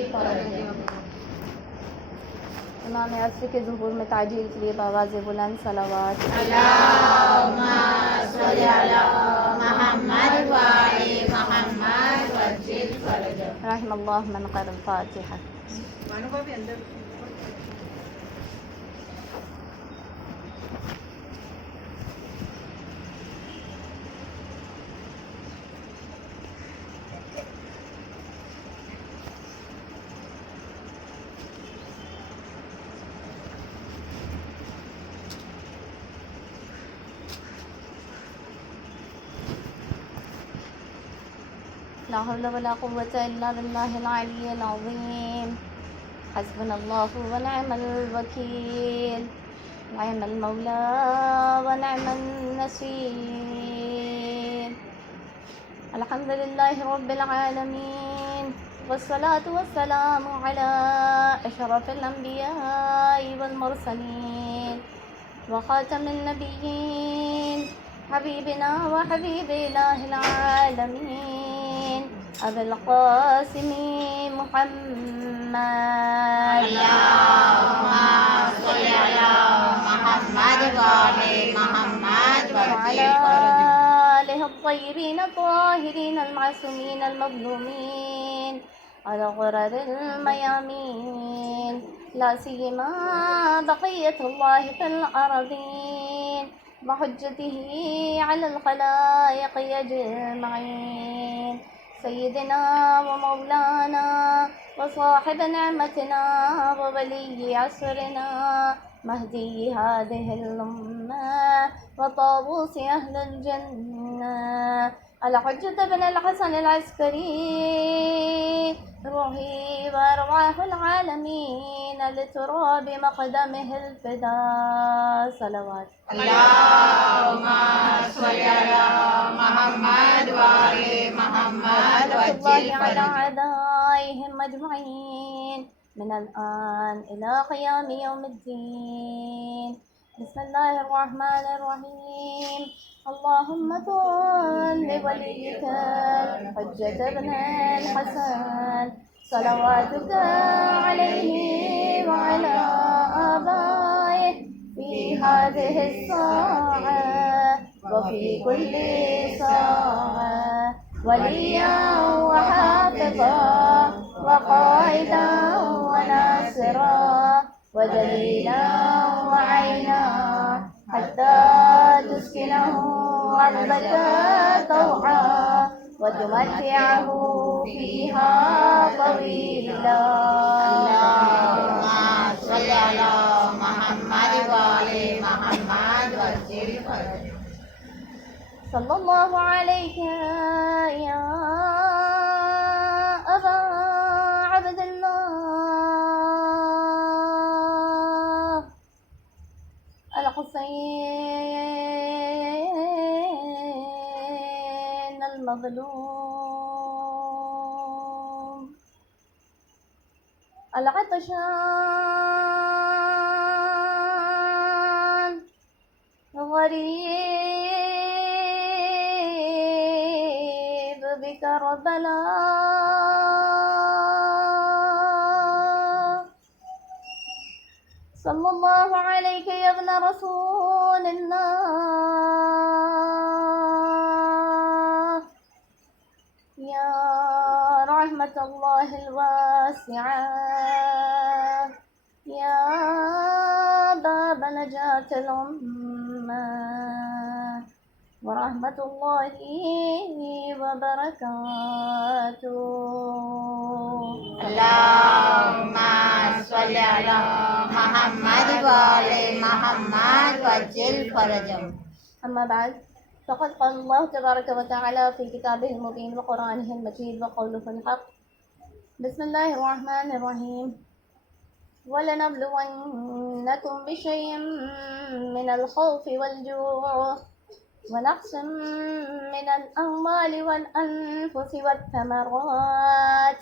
وجل فرجهم. امام عصر کے ظہور میں تعجیل کے لیے بآواز بلند صلوات. اللہم صل علی محمد وآل محمد وجل فرجهم. رحم اللہ من قرأ الفاتحہ. لا حول ولا قوة إلا بالله العلي العظيم. حسبنا الله ونعم الوكيل. نعم المولى ونعم النصير. الحمد لله رب العالمين، والصلاة والسلام على أشرف الأنبياء والمرسلين وخاتم النبيين حبيبنا وحبيب إله العالمين أبي القاسم محمد. اللہم صل علی محمد وآل محمد وعلى وجل فرجهم. آله الطيبين الطاهرين المعصومين المظلومين الغرر الميامين، لا سيما بقية الله في الأرضين وحجته على الخلائق أجمعين، سيدنا ومولانا وصاحب نعمتنا وولي عصرنا مهدي هذه الأمة وطاووس أهل الجنة الحجة بن الحسن العسكري، روحي وأرواح العالمين لتراب مقدمه الفداء. صلوات. اللہم صل علی محمد وآل محمد الله وجل على فرجهم. أعدائهم أجمعين من الآن إلى قيام يوم الدين. بسم الله الرحمن الرحيم. اللهم صل بوليك الحجة بن الحسن صلواتك عليه وعلى آبائه في هذه الساعة وفي كل ساعة وليا وحافظا وقائدا وناصرا ودليلا وعينا حتى تسكنه ربك طوعا وتمتعه فيها طويلا. اللہم صل علی محمد وآل محمد وجل فرجهم. صلى الله عليك يا أبا عبد الله الحسين المظلوم العطشان غريب بكربلاء. صلى الله عليك يا ابن رسول الله، يا رحمة الله الواسعة، يا باب نجاة الأمة ورحمة الله وبركاته. اللہم صل علی محمد وآل محمد وجل فرجهم. أما بعد، فقد قال الله تبارك وتعالى في كتابه المبين وقرآنه المجيد وقوله الحق. بسم الله الرحمن الرحيم. وَلَنَبْلُوَنَّكُمْ بِشَيْءٍ مِّنَ الْخَوْفِ وَالْجُوعِ وَنَقْصٍ مِّنَ الْأَمْوَالِ وَالْأَنفُسِ وَالثَّمَرَاتِ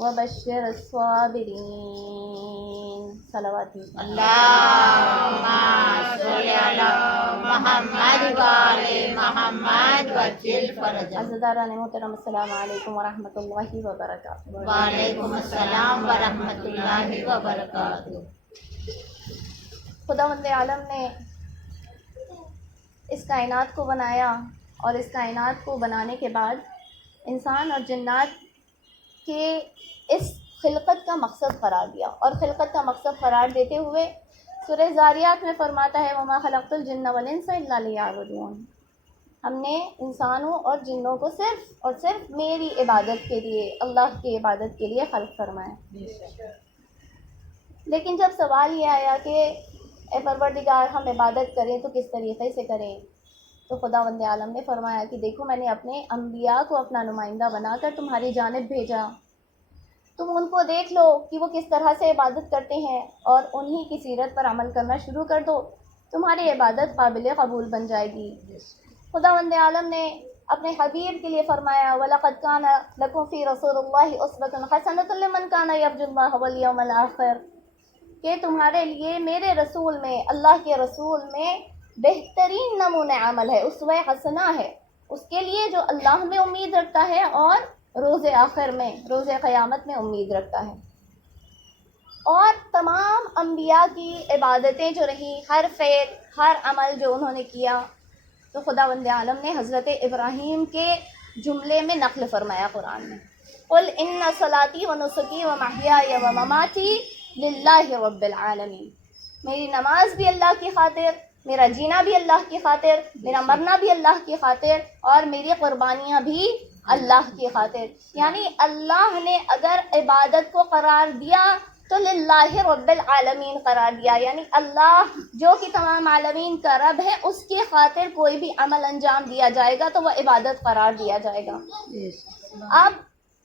وَبَشِّرِ الصَّابِرِينَ. صلوات دیجیے۔ اللہم صلی علی محمد وآل محمد وعجل فرجهم۔ عزیزان محترم، السلام علیکم ورحمۃ اللہ وبرکاتہ۔ وعلیکم السلام ورحمۃ اللہ وبرکاتہ۔ خداوند عالم نے اس کائنات کو بنایا اور اس کائنات کو بنانے کے بعد انسان اور جنات کے اس خلقت کا مقصد قرار دیا، اور خلقت کا مقصد قرار دیتے ہوئے سورہ زاریات میں فرماتا ہے وَمَا خَلَقْتُ الْجِنَّ وَالْإِنسَ إِلَّا لِيَعْبُدُونِ۔ ہم نے انسانوں اور جنوں کو صرف اور صرف میری عبادت کے لیے، اللہ کی عبادت کے لیے خلق فرمایا۔ لیکن جب سوال یہ آیا کہ اے پروردگار ہم عبادت کریں تو کس طریقے سے کریں، تو خداوند عالم نے فرمایا کہ دیکھو میں نے اپنے انبیاء کو اپنا نمائندہ بنا کر تمہاری جانب بھیجا، تم ان کو دیکھ لو کہ وہ کس طرح سے عبادت کرتے ہیں اور انہی کی سیرت پر عمل کرنا شروع کر دو، تمہاری عبادت قابل قبول بن جائے گی۔ خداوند عالم نے اپنے حبیب کے لیے فرمایا وَلَقَدْ كَانَ لَكُمْ فِي رَسُولِ اللَّهِ أُسْوَةٌ حَسَنَةٌ لِمَنْ كَانَ يَرْجُو اللَّهَ وَالْيَوْمَ الْآخِرَ، کہ تمہارے لیے میرے رسول میں، اللہ کے رسول میں بہترین نمونہ عمل ہے، اسوہ حسنہ ہے اس کے لیے جو اللہ میں امید رکھتا ہے اور روز آخر میں، روز قیامت میں امید رکھتا ہے۔ اور تمام انبیاء کی عبادتیں جو رہیں، ہر فعل، ہر عمل جو انہوں نے کیا، تو خداوند عالم نے حضرت ابراہیم کے جملے میں نقل فرمایا قرآن میں قُلْ إِنَّ صَلَاتِي وَنُسُكِي وَمَحْيَايَ وَمَمَاتِي لِلَّهِ رَبِّ الْعَالَمِينَ، میری نماز بھی اللہ کی خاطر، میرا جینا بھی اللہ کی خاطر، میرا مرنا بھی اللہ کی خاطر، اور میری قربانیاں بھی اللہ کی خاطر۔ یعنی اللہ نے اگر عبادت کو قرار دیا تو للہ رب العالمین قرار دیا، یعنی اللہ جو کہ تمام عالمین کا رب ہے اس کی خاطر کوئی بھی عمل انجام دیا جائے گا تو وہ عبادت قرار دیا جائے گا۔ اب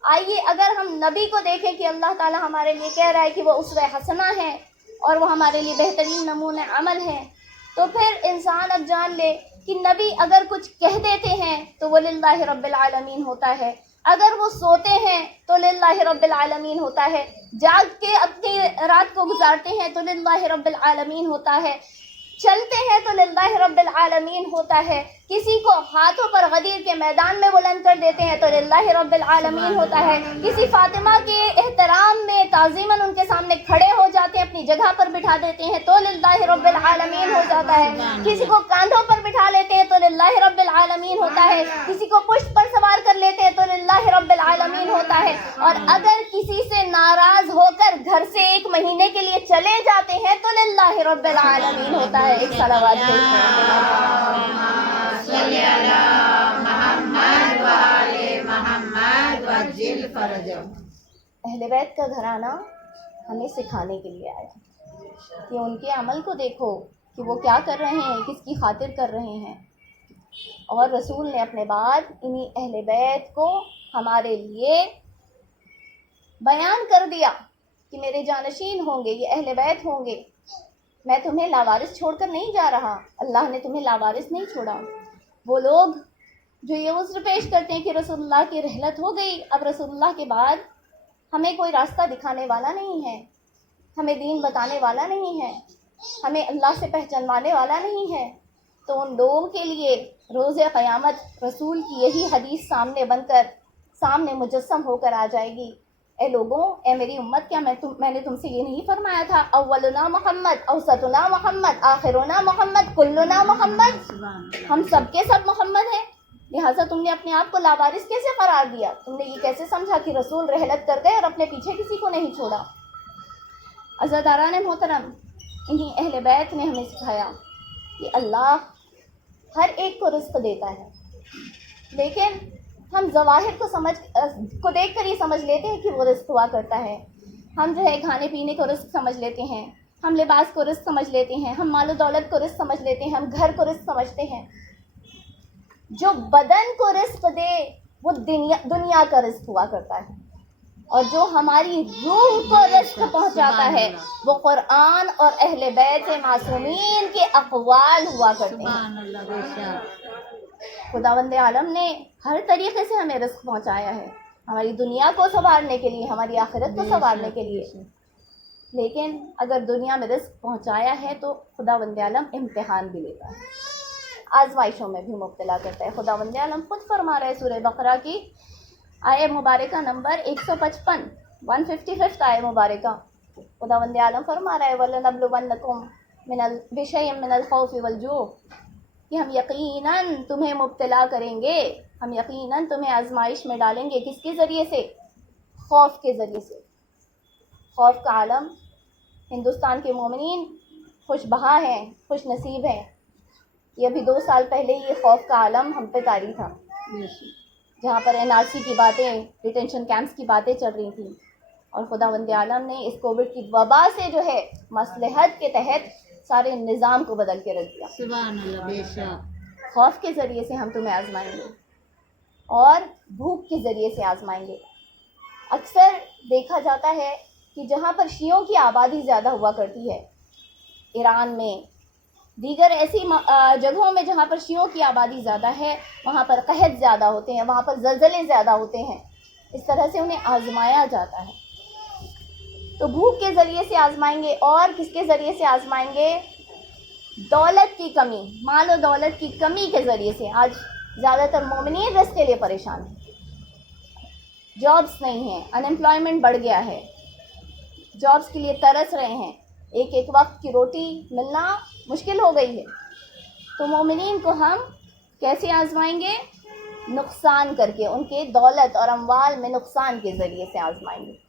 آئیے اگر ہم نبی کو دیکھیں کہ اللہ تعالی ہمارے لیے کہہ رہا ہے کہ وہ اسوہ حسنہ ہے اور وہ ہمارے لیے بہترین نمونہ عمل ہے، تو پھر انسان اب جان لے کہ نبی اگر کچھ کہہ دیتے ہیں تو وہ للہ رب العالمین ہوتا ہے، اگر وہ سوتے ہیں تو للہ رب العالمین ہوتا ہے، جاگ کے اپنی رات کو گزارتے ہیں تو للہ رب العالمین ہوتا ہے، چلتے ہیں تو للہ رب العالمین ہوتا ہے، کسی کو ہاتھوں پر غدیر کے میدان میں بلند کر دیتے ہیں تو للہ رب العالمین ہوتا ہے، کسی فاطمہ کے احترام میں تعظیماً ان کے سامنے کھڑے ہو جاتے ہیں، اپنی جگہ پر بٹھا دیتے ہیں تو للہ رب العالمین ہو جاتا ہے، کسی کو کاندھوں پر بٹھا لیتے ہیں تو للہ رب العالمین ہوتا ہے، کسی کو پشت پر سوار کر لیتے ہیں تو للہ رب العالمین ہوتا ہے، اور اگر کسی سے ناراض ہو کر گھر سے 1 مہینے کے لیے چلے جاتے ہیں تو للہ رب العالمین ہوتا ہے۔ ایک صلوات صلی علی محمد وآل محمد وعجل فرجهم۔ اہل بیت کا گھرانہ ہمیں سکھانے کے لیے آیا کہ ان کے عمل کو دیکھو کہ وہ کیا کر رہے ہیں، کس کی خاطر کر رہے ہیں، اور رسول نے اپنے بعد انہی اہل بیت کو ہمارے لیے بیان کر دیا کہ میرے جانشین ہوں گے، یہ اہل بیت ہوں گے، میں تمہیں لاوارث چھوڑ کر نہیں جا رہا، اللہ نے تمہیں لاوارث نہیں چھوڑا۔ وہ لوگ جو یہ عذر پیش کرتے ہیں کہ رسول اللہ کی رحلت ہو گئی، اب رسول اللہ کے بعد ہمیں کوئی راستہ دکھانے والا نہیں ہے، ہمیں دین بتانے والا نہیں ہے، ہمیں اللہ سے پہچانوانے والا نہیں ہے، تو ان لوگوں کے لیے روز قیامت رسول کی یہی حدیث سامنے مجسم ہو کر آ جائے گی، اے لوگوں، اے میری امت، کیا میں نے تم سے یہ نہیں فرمایا تھا اولنا محمد، اوسطنا محمد، آخرنا محمد، کلنا محمد، ہم سب کے سب محمد ہیں، لہٰذا تم نے اپنے آپ کو لاوارث کیسے قرار دیا؟ تم نے یہ کیسے سمجھا کہ رسول رحلت کر گئے اور اپنے پیچھے کسی کو نہیں چھوڑا؟ عزیزان محترم، انہی اہل بیت نے ہمیں سکھایا کہ اللہ ہر ایک کو رزق دیتا ہے، لیکن ہم ظواہر کو دیکھ کر یہ سمجھ لیتے ہیں کہ وہ رزق ہوا کرتا ہے، ہم جو ہے کھانے پینے کو رزق سمجھ لیتے ہیں، ہم لباس کو رزق سمجھ لیتے ہیں، ہم مال و دولت کو رزق سمجھ لیتے ہیں، ہم گھر کو رزق سمجھتے ہیں۔ جو بدن کو رزق دے وہ دنیا کا رزق ہوا کرتا ہے، اور جو ہماری روح کو رزق پہنچاتا ہے وہ قرآن اور اہل بیت معصومین کے اقوال ہوا کرتے ہیں۔ خداوند عالم نے ہر طریقے سے ہمیں رزق پہنچایا ہے، ہماری دنیا کو سنوارنے کے لیے، ہماری آخرت کو سنوارنے کے لیے۔ لیکن اگر دنیا میں رزق پہنچایا ہے تو خداوند عالم امتحان بھی لیتا ہے، آزمائشوں میں بھی مبتلا کرتا ہے۔ خداوند عالم خود فرما رہے سورہ بقرہ کی آیہ مبارکہ نمبر 155 155 آیہ مبارکہ، خداوند عالم فرما رہا ہے وَلَنَبْلُوَنَّكُم بِشَيْءٍ مِّنَ الْخَوْفِ وَالْجُوعِ، کہ ہم یقیناً تمہیں مبتلا کریں گے، ہم یقیناً تمہیں آزمائش میں ڈالیں گے۔ کس کے ذریعے سے؟ خوف کے ذریعے سے۔ خوف کا عالم ہندوستان کے مومنین خوش بہا ہیں، خوش نصیب ہیں۔ یہ ابھی 2 سال پہلے یہ خوف کا عالم ہم پہ طاری تھا، جہاں پر NRC کی باتیں، ڈیٹینشن کیمپس کی باتیں چل رہی تھیں، اور خداوند عالم نے اس کووڈ کی وبا سے جو ہے مصلحت کے تحت سارے نظام کو بدل کے رکھ دیا۔ سبحان اللہ، بے شک۔ خوف کے ذریعے سے ہم تمہیں آزمائیں گے اور بھوک کے ذریعے سے آزمائیں گے۔ اکثر دیکھا جاتا ہے کہ جہاں پر شیعوں کی آبادی زیادہ ہوا کرتی ہے، ایران میں، دیگر ایسی جگہوں میں جہاں پر شیعوں کی آبادی زیادہ ہے، وہاں پر قحط زیادہ ہوتے ہیں، وہاں پر زلزلے زیادہ ہوتے ہیں، اس طرح سے انہیں آزمایا جاتا ہے۔ تو بھوک کے ذریعے سے آزمائیں گے، اور کس کے ذریعے سے آزمائیں گے؟ دولت کی کمی، مال و دولت کی کمی کے ذریعے سے۔ آج زیادہ تر مومنین رزق کے لیے پریشان ہیں، جابس نہیں ہیں، ان امپلائمنٹ بڑھ گیا ہے، جابس کے لیے ترس رہے ہیں، ایک ایک وقت کی روٹی ملنا مشکل ہو گئی ہے۔ تو مومنین کو ہم کیسے آزمائیں گے؟ نقصان کر کے، ان کے دولت اور اموال میں نقصان کے ذریعے سے آزمائیں گے۔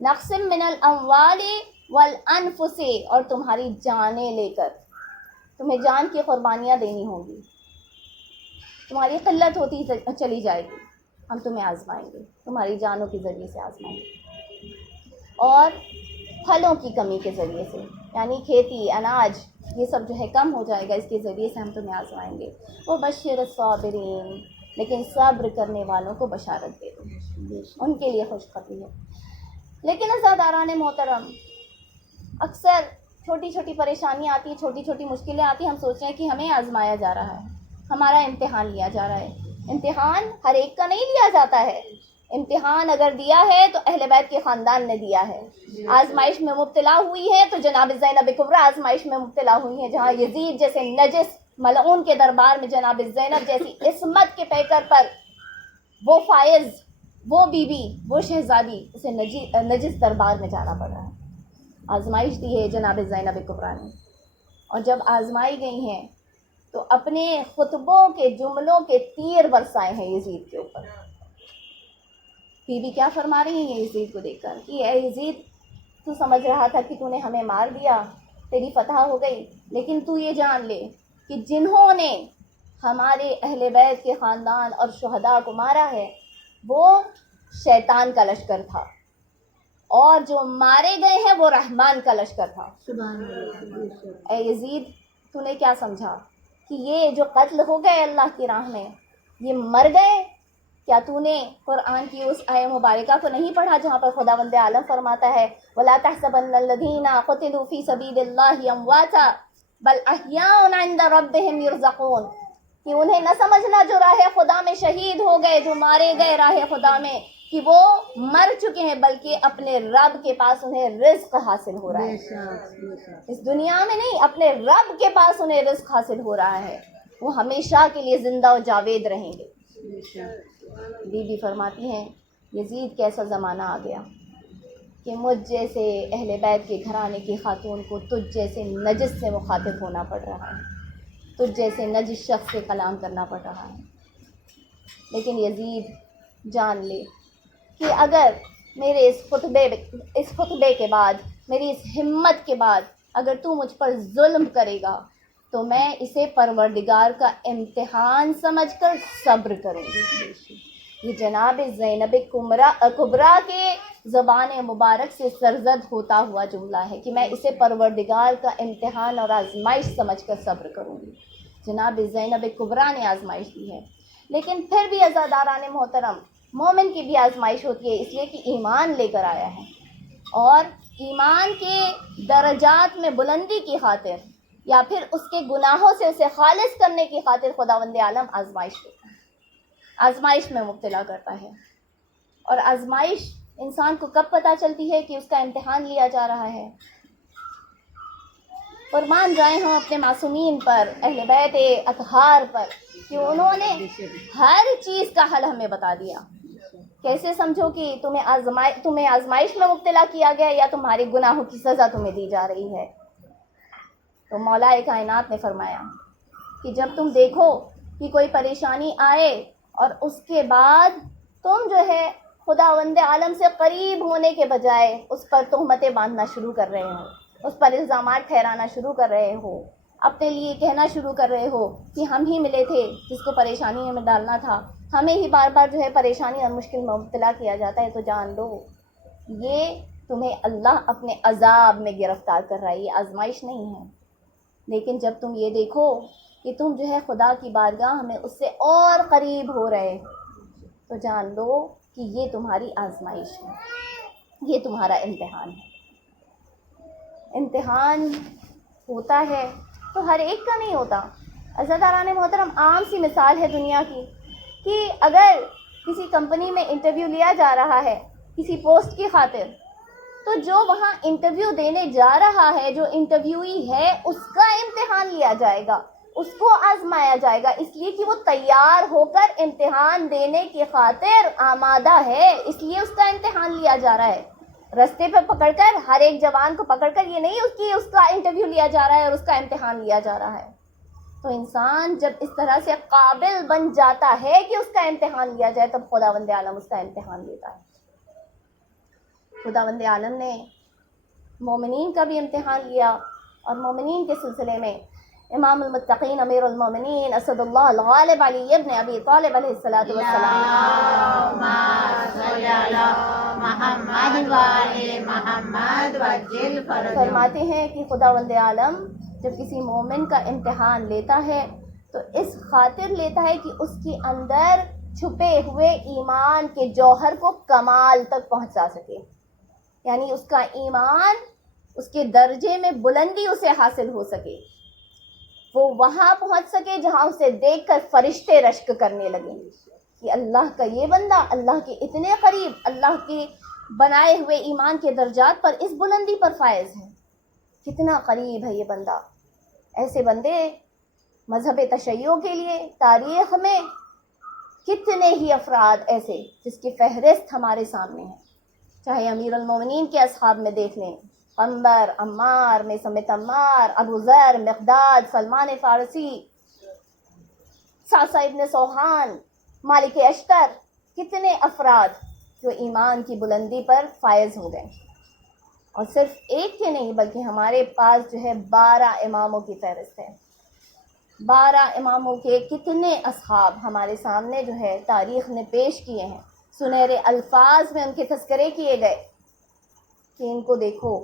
نقسم من الاموال والانفس، اور تمہاری جانیں لے کر، تمہیں جان کی قربانیاں دینی ہوں گی، تمہاری قلت ہوتی چلی جائے گی، ہم تمہیں آزمائیں گے، تمہاری جانوں کے ذریعے سے آزمائیں گے، اور پھلوں کی کمی کے ذریعے سے، یعنی کھیتی، اناج، یہ سب جو ہے کم ہو جائے گا، اس کے ذریعے سے ہم تمہیں آزمائیں گے۔ وَبَشِّرِ الصَّابِرِينَ، لیکن صبر کرنے والوں کو بشارت دے دو، ان کے لیے خوشخبری ہے۔ لیکن عزاداران محترم، اکثر چھوٹی چھوٹی پریشانیاں آتی ہیں، چھوٹی چھوٹی مشکلیں آتی ہیں، ہم سوچ رہے ہیں کہ ہمیں آزمایا جا رہا ہے، ہمارا امتحان لیا جا رہا ہے۔ امتحان ہر ایک کا نہیں لیا جاتا ہے، امتحان اگر دیا ہے تو اہل بیت کے خاندان نے دیا ہے۔ آزمائش میں مبتلا ہوئی ہے تو جناب زینب کبریٰ آزمائش میں مبتلا ہوئی ہیں، جہاں یزید جیسے نجس ملعون کے دربار میں جناب زینب جیسی عصمت کے پیکر پر وہ فائز، وہ بی بی، وہ شہزادی، اسے نجس دربار میں جانا پڑ رہا ہے۔ آزمائش دی ہے جناب زینب کبریٰ نے، اور جب آزمائی گئی ہیں تو اپنے خطبوں کے جملوں کے تیر برسائے ہیں یزید کے اوپر۔ بی بی کیا فرما رہی ہیں یزید کو دیکھ کر کہ اے یزید، تو سمجھ رہا تھا کہ تو نے ہمیں مار دیا، تیری فتح ہو گئی، لیکن تو یہ جان لے کہ جنہوں نے ہمارے اہل بیت کے خاندان اور شہداء کو مارا ہے وہ شیطان کا لشکر تھا، اور جو مارے گئے ہیں وہ رحمان کا لشکر تھا۔ سبحان اللہ۔ اے یزید، تو نے کیا سمجھا کہ یہ جو قتل ہو گئے اللہ کی راہ میں، یہ مر گئے؟ کیا تو نے قرآن کی اس آیہ مبارکہ کو نہیں پڑھا جہاں پر خداوند عالم فرماتا ہے وَلَا تَحْسَبَنَّ الَّذِينَ قُتِلُوا فِي سَبِيلِ اللَّهِ أَمْوَاتًا بَلْ أَحْيَاءٌ عِندَ رَبِّهِمْ يُرْزَقُونَ، کہ انہیں نہ سمجھنا جو راہ خدا میں شہید ہو گئے، جو مارے گئے راہ خدا میں، کہ وہ مر چکے ہیں، بلکہ اپنے رب کے پاس انہیں رزق حاصل ہو رہا ہے۔ اس دنیا میں نہیں، اپنے رب کے پاس انہیں رزق حاصل ہو رہا ہے، وہ ہمیشہ کے لیے زندہ و جاوید رہیں گے۔ بی بی فرماتی ہیں یزید کیسا زمانہ آ گیا کہ مجھ جیسے اہل بیت کے گھرانے کی خاتون کو تجھ جیسے نجس سے مخاطب ہونا پڑ رہا ہے، تجھ جیسے نجس شخص سے کلام کرنا پڑ رہا ہے۔ لیکن یزید جان لے کہ اگر میرے اس خطبے کے بعد، میری اس ہمت کے بعد اگر تو مجھ پر ظلم کرے گا تو میں اسے پروردگار کا امتحان سمجھ کر صبر کروں گی۔ یہ جناب زینب کبریٰ کے زبان مبارک سے سرزد ہوتا ہوا جملہ ہے کہ میں اسے پروردگار کا امتحان اور آزمائش سمجھ کر صبر کروں گی۔ جناب زینب کبریٰ نے آزمائش دی ہے، لیکن پھر بھی عزاداران محترم، مومن کی بھی آزمائش ہوتی ہے، اس لیے کہ ایمان لے کر آیا ہے، اور ایمان کے درجات میں بلندی کی خاطر یا پھر اس کے گناہوں سے اسے خالص کرنے کی خاطر خداوند عالم آزمائش دیتا ہے، آزمائش میں مبتلا کرتا ہے۔ اور آزمائش انسان کو کب پتہ چلتی ہے کہ اس کا امتحان لیا جا رہا ہے؟ قربان جائیں ہم اپنے معصومین پر، اہل بیت اطہار پر، کہ انہوں نے ہر چیز کا حل ہمیں بتا دیا. کیسے سمجھو کہ تمہیں آزمائش میں مبتلا کیا گیا یا تمہارے گناہوں کی سزا تمہیں دی جا رہی ہے. تو مولا کائنات نے فرمایا کہ جب تم دیکھو کہ کوئی پریشانی آئے اور اس کے بعد تم جو ہے خداوند عالم سے قریب ہونے کے بجائے اس پر تہمتیں باندھنا شروع کر رہے ہو، اس پر الزامات ٹھہرانا شروع کر رہے ہو، اپنے لیے کہنا شروع کر رہے ہو کہ ہم ہی ملے تھے جس کو پریشانی میں ڈالنا تھا، ہمیں ہی بار بار جو ہے پریشانی اور مشکل میں مبتلا کیا جاتا ہے، تو جان لو یہ تمہیں اللہ اپنے عذاب میں گرفتار کر رہا ہے، یہ آزمائش نہیں ہے. لیکن جب تم یہ دیکھو کہ تم جو ہے خدا کی بارگاہ میں اس سے اور قریب ہو رہے تو جان لو کہ یہ تمہاری آزمائش ہے، یہ تمہارا امتحان ہے. امتحان ہوتا ہے تو ہر ایک کا نہیں ہوتا. عزیزان محترم، عام سی مثال ہے دنیا کی کہ اگر کسی کمپنی میں انٹرویو لیا جا رہا ہے کسی پوسٹ کی خاطر، تو جو وہاں انٹرویو دینے جا رہا ہے، جو انٹرویوئی ہے، اس کا امتحان لیا جائے گا، اس کو آزمایا جائے گا، اس لیے کہ وہ تیار ہو کر امتحان دینے کی خاطر آمادہ ہے، اس لیے اس کا امتحان لیا جا رہا ہے. رستے پہ پکڑ کر، ہر ایک جوان کو پکڑ کر یہ نہیں اس کا انٹرویو لیا جا رہا ہے اور اس کا امتحان لیا جا رہا ہے. تو انسان جب اس طرح سے قابل بن جاتا ہے کہ اس کا امتحان لیا جائے، تب خداوند عالم اس کا امتحان لیتا ہے. خداوند عالم نے مومنین کا بھی امتحان لیا، اور مومنین کے سلسلے میں امام المتقین امیر المومنین اسد اللہ الغالب علی ابن ابی طالب علیہ الصلوۃ والسلام فرماتے ہیں کہ خداوند عالم جب کسی مومن کا امتحان لیتا ہے تو اس خاطر لیتا ہے کہ اس کے اندر چھپے ہوئے ایمان کے جوہر کو کمال تک پہنچا سکے، یعنی اس کا ایمان، اس کے درجے میں بلندی اسے حاصل ہو سکے، وہ وہاں پہنچ سکے جہاں اسے دیکھ کر فرشتے رشک کرنے لگیں کہ اللہ کا یہ بندہ اللہ کے اتنے قریب، اللہ کے بنائے ہوئے ایمان کے درجات پر اس بلندی پر فائز ہے، کتنا قریب ہے یہ بندہ. ایسے بندے مذہب تشیع کے لیے تاریخ میں کتنے ہی افراد ایسے جس کی فہرست ہمارے سامنے ہے، چاہے امیر المومنین کے اصحاب میں دیکھ لیں، عمر، عمار، میثم عمار، ابو ذر، مقداد، سلمان فارسی، سعصع ابن سوحان، مالک اشتر، کتنے افراد جو ایمان کی بلندی پر فائز ہو گئے. اور صرف ایک کے نہیں بلکہ ہمارے پاس جو ہے 12 اماموں کی فہرست ہے. 12 اماموں کے کتنے اصحاب ہمارے سامنے جو ہے تاریخ نے پیش کیے ہیں، سنہرے الفاظ میں ان کے تذکرے کیے گئے کہ ان کو دیکھو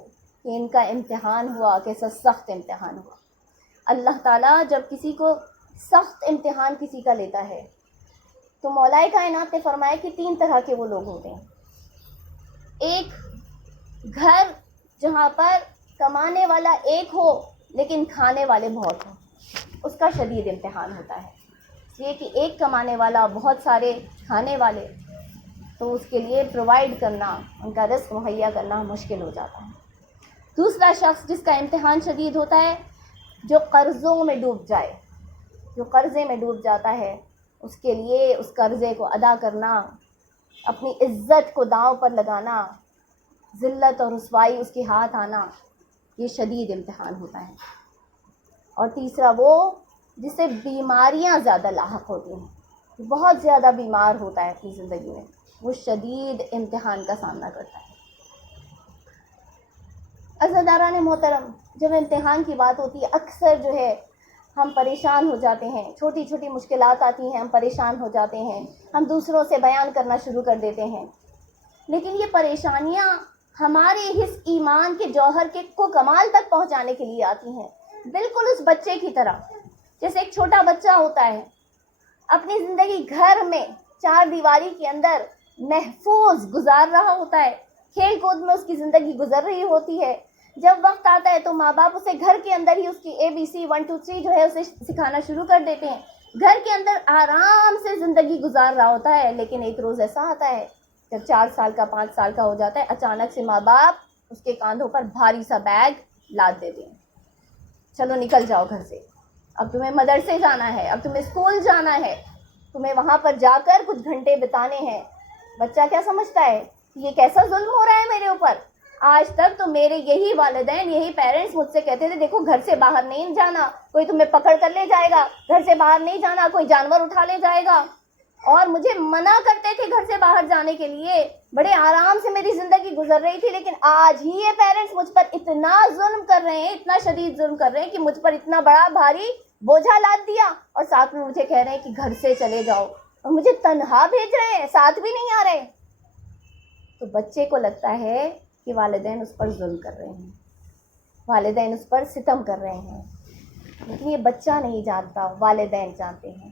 کہ ان کا امتحان ہوا، کیسا سخت امتحان ہوا. اللہ تعالیٰ جب کسی کو سخت امتحان کسی کا لیتا ہے تو مولا کائنات نے فرمایا کہ 3 طرح کے وہ لوگ ہوتے ہیں. ایک گھر جہاں پر کمانے والا ایک ہو لیکن کھانے والے بہت ہوں، اس کا شدید امتحان ہوتا ہے، اس لیے کہ ایک کمانے والا بہت سارے کھانے والے، تو اس کے لیے پرووائڈ کرنا، ان کا رزق مہیا کرنا مشکل ہو جاتا ہے. دوسرا شخص جس کا امتحان شدید ہوتا ہے جو قرضوں میں ڈوب جائے، جو قرضے میں ڈوب جاتا ہے، اس کے لیے اس قرضے کو ادا کرنا، اپنی عزت کو داؤں پر لگانا، ذلت اور رسوائی اس کے ہاتھ آنا، یہ شدید امتحان ہوتا ہے. اور تیسرا وہ جسے بیماریاں زیادہ لاحق ہوتی ہیں، بہت زیادہ بیمار ہوتا ہے اپنی زندگی میں، وہ شدید امتحان کا سامنا کرتا ہے. عزیزان محترم، جب امتحان کی بات ہوتی ہے اکثر جو ہے ہم پریشان ہو جاتے ہیں، چھوٹی چھوٹی مشکلات آتی ہیں، ہم پریشان ہو جاتے ہیں، ہم دوسروں سے بیان کرنا شروع کر دیتے ہیں. لیکن یہ پریشانیاں ہمارے اس ایمان کے جوہر کو کمال تک پہنچانے کے لیے آتی ہیں، بالکل اس بچے کی طرح. جیسے ایک چھوٹا بچہ ہوتا ہے، اپنی زندگی گھر میں 4 دیواری کے اندر محفوظ گزار رہا ہوتا ہے، کھیل کود میں اس کی زندگی گزر رہی ہوتی ہے. جب وقت آتا ہے تو ماں باپ اسے گھر کے اندر ہی اس کی ABC 1 2 3 جو ہے اسے سکھانا شروع کر دیتے ہیں، گھر کے اندر آرام سے زندگی گزار رہا ہوتا ہے. لیکن ایک روز ایسا آتا ہے جب 4 سال کا 5 سال کا ہو جاتا ہے اچانک سے ماں باپ اس کے کاندھوں پر بھاری سا بیگ لاد دیتے ہیں، چلو نکل جاؤ گھر سے، اب تمہیں مدرسے جانا ہے، اب تمہیں اسکول جانا ہے، تمہیں وہاں پر جا کر کچھ گھنٹے بتانے ہیں۔ بچہ کیا سمجھتا ہے یہ کیسا ظلم ہو رہا ہے میرے اوپر؟ آج تک تو میرے یہی والدین یہی پیرنٹس مجھ سے کہتے تھے دیکھو گھر سے باہر نہیں جانا، کوئی تمہیں پکڑ کر لے جائے گا، گھر سے باہر نہیں جانا، کوئی جانور اٹھا لے جائے گا، اور مجھے منع کرتے تھے گھر سے باہر جانے کے لیے۔ بڑے آرام سے میری زندگی گزر رہی تھی، لیکن آج ہی یہ پیرنٹس مجھ پر اتنا ظلم کر رہے ہیں، اتنا شدید ظلم کر رہے ہیں کہ مجھ پر اتنا بڑا بھاری بوجھا لاد دیا، اور ساتھ میں مجھے کہہ رہے ہیں کہ گھر سے چلے جاؤ، اور مجھے تنہا بھیج رہے ہیں، ساتھ بھی نہیں آ رہے۔ تو بچے کو لگتا ہے کہ والدین اس پر ظلم کر رہے ہیں، والدین اس پر ستم کر رہے ہیں، لیکن یہ بچہ نہیں جانتا، والدین جانتے ہیں۔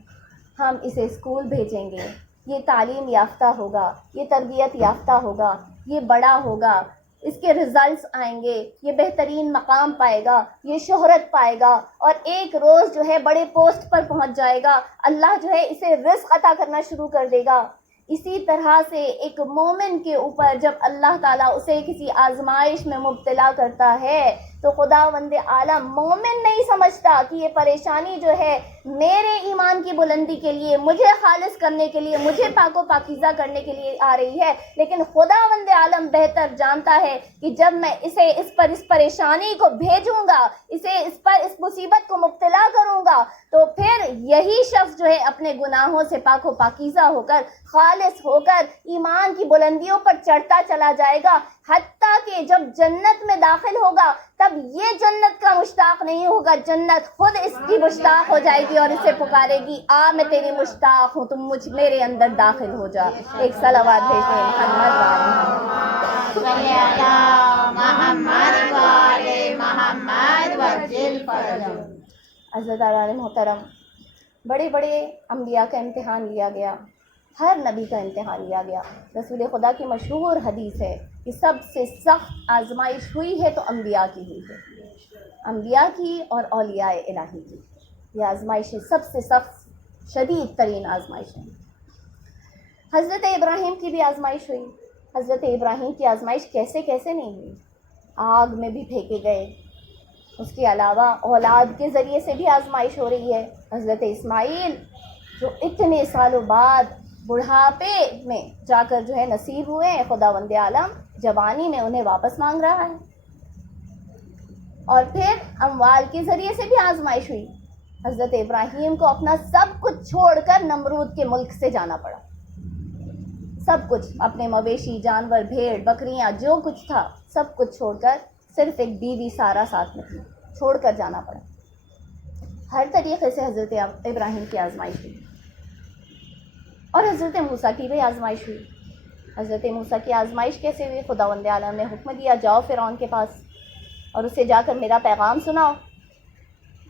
ہم اسے اسکول بھیجیں گے، یہ تعلیم یافتہ ہوگا، یہ تربیت یافتہ ہوگا، یہ بڑا ہوگا، اس کے رزلٹس آئیں گے، یہ بہترین مقام پائے گا، یہ شہرت پائے گا، اور ایک روز جو ہے بڑے پوسٹ پر پہنچ جائے گا، اللہ جو ہے اسے رزق عطا کرنا شروع کر دے گا۔ اسی طرح سے ایک مومن کے اوپر جب اللہ تعالیٰ اسے کسی آزمائش میں مبتلا کرتا ہے تو خداوند عالم مومن نہیں سمجھتا کہ یہ پریشانی جو ہے میرے ایمان کی بلندی کے لیے، مجھے خالص کرنے کے لیے، مجھے پاک و پاکیزہ کرنے کے لیے آ رہی ہے، لیکن خداوند عالم بہتر جانتا ہے کہ جب میں اسے اس پریشانی کو بھیجوں گا، اسے اس مصیبت کو مبتلا کروں گا، تو پھر یہی شخص جو ہے اپنے گناہوں سے پاک و پاکیزہ ہو کر، خالص ہو کر، ایمان کی بلندیوں پر چڑھتا چلا جائے گا، حتیٰ کہ جب جنت میں داخل ہوگا تب یہ جنت کا مشتاق نہیں ہوگا، جنت خود اس کی مشتاق ہو جائے گی اور اسے پکارے گی آ میں تیری مشتاق ہوں، تم میرے اندر داخل ہو جا۔ ایک صلوات بھیجیں محمد صلی علی محمد و آل محمد وجل فرجہ۔ عزت علیہ محترم، بڑے بڑے انبیاء کا امتحان لیا گیا، ہر نبی کا امتحان لیا گیا۔ رسول خدا کی مشہور حدیث ہے کہ سب سے سخت آزمائش ہوئی ہے تو انبیاء کی ہوئی ہے، انبیاء کی اور اولیاء الہی کی، یہ آزمائش سب سے سخت شدید ترین آزمائش ہے۔ حضرت ابراہیم کی بھی آزمائش ہوئی۔ حضرت ابراہیم کی آزمائش کیسے کیسے نہیں ہوئی، آگ میں بھی پھینکے گئے، اس کے علاوہ اولاد کے ذریعے سے بھی آزمائش ہو رہی ہے۔ حضرت اسماعیل جو اتنے سالوں بعد بڑھاپے میں جا کر جو ہے نصیب ہوئے ہیں، خداوند عالم جوانی میں انہیں واپس مانگ رہا ہے۔ اور پھر اموال کے ذریعے سے بھی آزمائش ہوئی، حضرت ابراہیم کو اپنا سب کچھ چھوڑ کر نمرود کے ملک سے جانا پڑا، سب کچھ، اپنے مویشی، جانور، بھیڑ، بکریاں، جو کچھ تھا سب کچھ چھوڑ کر، صرف ایک بیوی سارا ساتھ میں تھی، چھوڑ کر جانا پڑا۔ ہر طریقے سے حضرت ابراہیم کی آزمائش ہوئی، اور حضرت موسیٰ کی بھی آزمائش ہوئی۔ حضرت موسیٰ کی آزمائش کیسے ہوئی؟ خداوند عالم نے حکم دیا جاؤ فرعون کے پاس اور اسے جا کر میرا پیغام سناؤ۔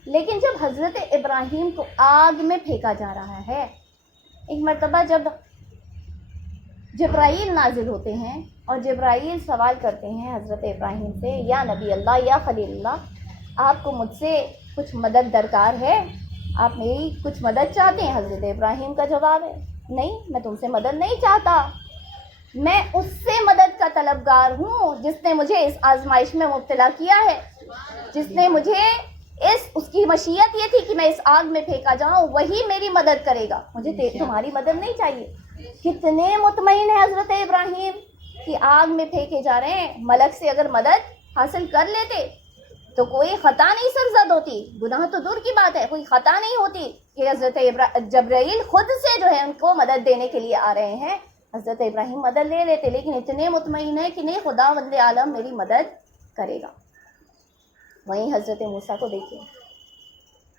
لیکن جب حضرت ابراہیم کو آگ میں پھینکا جا رہا ہے، ایک مرتبہ جب جبرائیل نازل ہوتے ہیں اور جبرائیل سوال کرتے ہیں حضرت ابراہیم سے، یا نبی اللہ، یا خلیل اللہ، آپ کو مجھ سے کچھ مدد درکار ہے، آپ میری کچھ مدد چاہتے ہیں؟ حضرت ابراہیم کا جواب ہے، نہیں، میں تم سے مدد نہیں چاہتا، میں اس سے مدد کا طلبگار ہوں جس نے مجھے اس آزمائش میں مبتلا کیا ہے، جس نے مجھے اس کی مشیت یہ تھی کہ میں اس آگ میں پھینکا جاؤں، وہی میری مدد کرے گا، مجھے تمہاری مدد نہیں چاہیے۔ کتنے مطمئن ہیں حضرت ابراہیم کہ آگ میں پھینکے جا رہے ہیں، ملک سے اگر مدد حاصل کر لیتے تو کوئی خطا نہیں سرزد ہوتی، گناہ تو دور کی بات ہے، کوئی خطا نہیں ہوتی کہ حضرت جبرائیل خود سے جو ہے ان کو مدد دینے کے لیے آ رہے ہیں، حضرت ابراہیم مدد لے لیتے، لیکن اتنے مطمئن ہے کہ نہیں، خداوند عالم میری مدد کرے گا۔ وہیں حضرت موسیٰ کو دیکھیں،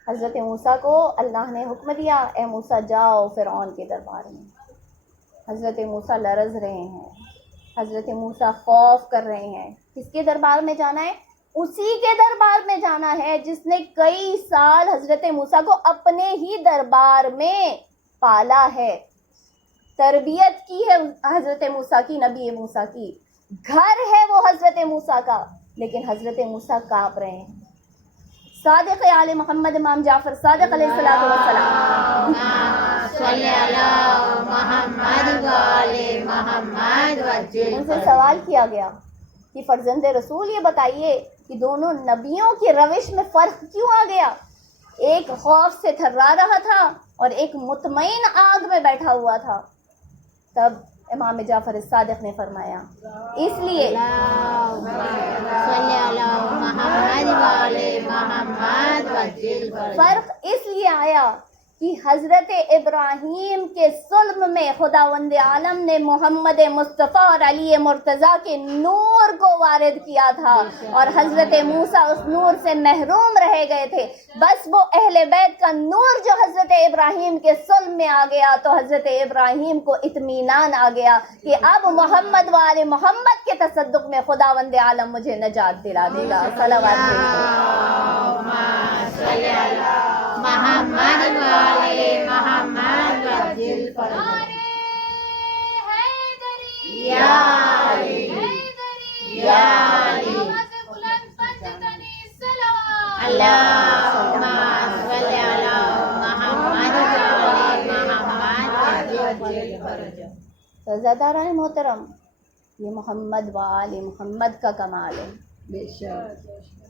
حضرت موسیٰ کو اللہ نے حکم دیا، اے موسیٰ جاؤ فرعون کے دربار میں۔ حضرت موسیٰ لرز رہے ہیں، حضرت موسیٰ خوف کر رہے ہیں، کس کے دربار میں جانا ہے؟ اسی کے دربار میں جانا ہے جس نے کئی سال حضرت موسیٰ کو اپنے ہی دربار میں پالا ہے، تربیت کی ہے حضرت موسیٰ کی، نبی موسیٰ کی، گھر ہے وہ حضرت موسیٰ کا، لیکن حضرت موسیٰ کانپ رہے ہیں۔ صادق آل محمد امام جعفر صادق علیہ السلام صلی علی محمد و آل محمد وجل ان سے سوال کیا گیا کہ فرزند رسول یہ بتائیے کہ دونوں نبیوں کی روش میں فرق کیوں آ گیا؟ ایک خوف سے تھرا رہا تھا اور ایک مطمئن آگ میں بیٹھا ہوا تھا۔ تب امام جعفر الصادق نے فرمایا اس لیے صلی علی محمد و آل محمد وجل فرق اس لیے آیا کہ حضرت ابراہیم کے ظلم میں خداوند عالم نے محمد مصطفیٰ اور علی مرتضیٰ کے نور کو وارد کیا تھا، اور حضرت موسیٰ اس نور سے محروم رہ گئے تھے۔ بس وہ اہل بیت کا نور جو حضرت ابراہیم کے ظلم میں آ گیا تو حضرت ابراہیم کو اطمینان آ گیا کہ اب محمد و آل محمد کے تصدق میں خداوند عالم مجھے نجات دلا دے گا۔ صلوات صلی علی محمد و آل محمد وجل یا علی یا علی اللہم صلی علی محمد و آل محمد وجل سزاداران محترم، یہ محمد و آل محمد کا کمال ہے